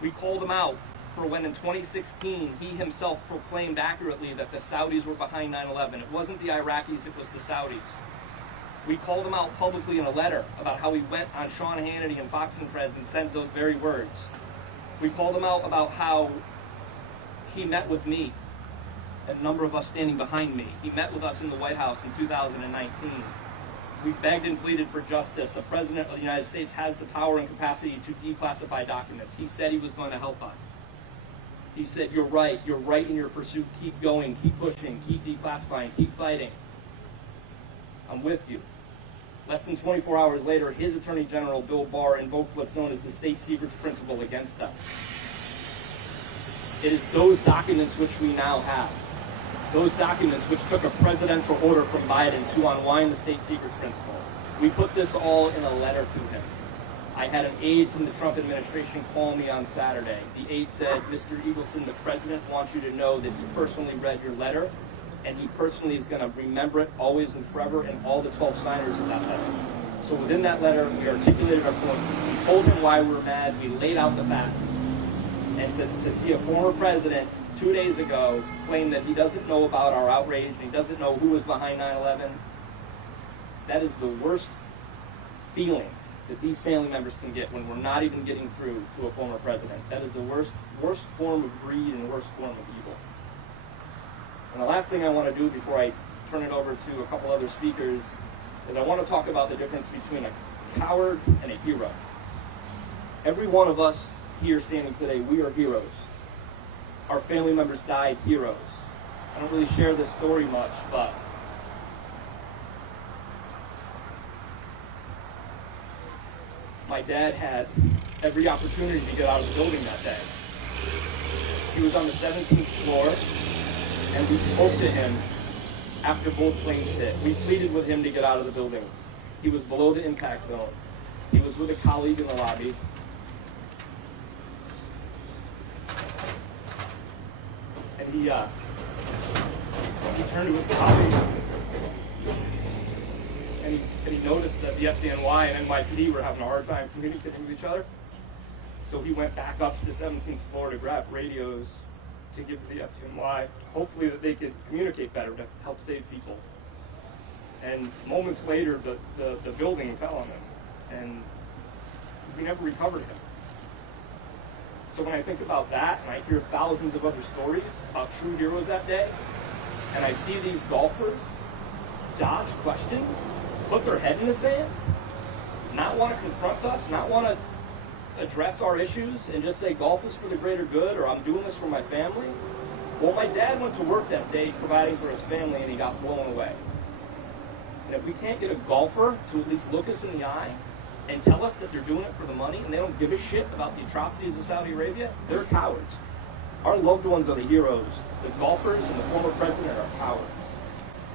We called him out for when in 2016 he himself proclaimed accurately that the Saudis were behind 9/11. It wasn't the Iraqis, it was the Saudis. We called him out publicly in a letter about how he went on Sean Hannity and Fox and Friends and said those very words. We called him out about how he met with me, and a number of us standing behind me. He met with us in the White House in 2019. We begged and pleaded for justice. The President of the United States has the power and capacity to declassify documents. He said he was going to help us. He said, you're right in your pursuit, keep going, keep pushing, keep declassifying, keep fighting. I'm with you. Less than 24 hours later, his Attorney General, Bill Barr, invoked what's known as the state secrets principle against us. It is those documents which we now have. Those documents which took a presidential order from Biden to unwind the state secrets principle. We put this all in a letter to him. I had an aide from the Trump administration call me on Saturday. The aide said, Mr. Eagleson, the president wants you to know that he personally read your letter, and he personally is going to remember it always and forever, and all the 12 signers of that letter. So within that letter, we articulated our points. We told him why we were mad. We laid out the facts. And to see a former president 2 days ago claim that he doesn't know about our outrage and he doesn't know who was behind 9/11, that is the worst feeling that these family members can get when we're not even getting through to a former president. That is the worst form of greed and worst form of evil. And the last thing I want to do before I turn it over to a couple other speakers is I want to talk about the difference between a coward and a hero. Every one of us here standing today, we are heroes. Our family members died heroes. I don't really share this story much, but my dad had every opportunity to get out of the building that day. He was on the 17th floor, and we spoke to him after both planes hit. We pleaded with him to get out of the buildings. He was below the impact zone. He was with a colleague in the lobby. And he turned to his colleague, and he noticed that the FDNY and NYPD were having a hard time communicating with each other. So he went back up to the 17th floor to grab radios to give to the FDNY, hopefully that they could communicate better to help save people. And moments later, the building fell on him, and we never recovered him. So when I think about that, and I hear thousands of other stories about true heroes that day, and I see these golfers dodge questions, put their head in the sand, not want to confront us, not want to address our issues, and just say golf is for the greater good, or I'm doing this for my family. Well, my dad went to work that day providing for his family, and he got blown away. And if we can't get a golfer to at least look us in the eye and tell us that they're doing it for the money and they don't give a shit about the atrocities of Saudi Arabia, they're cowards. Our loved ones are the heroes. The golfers and the former president are cowards.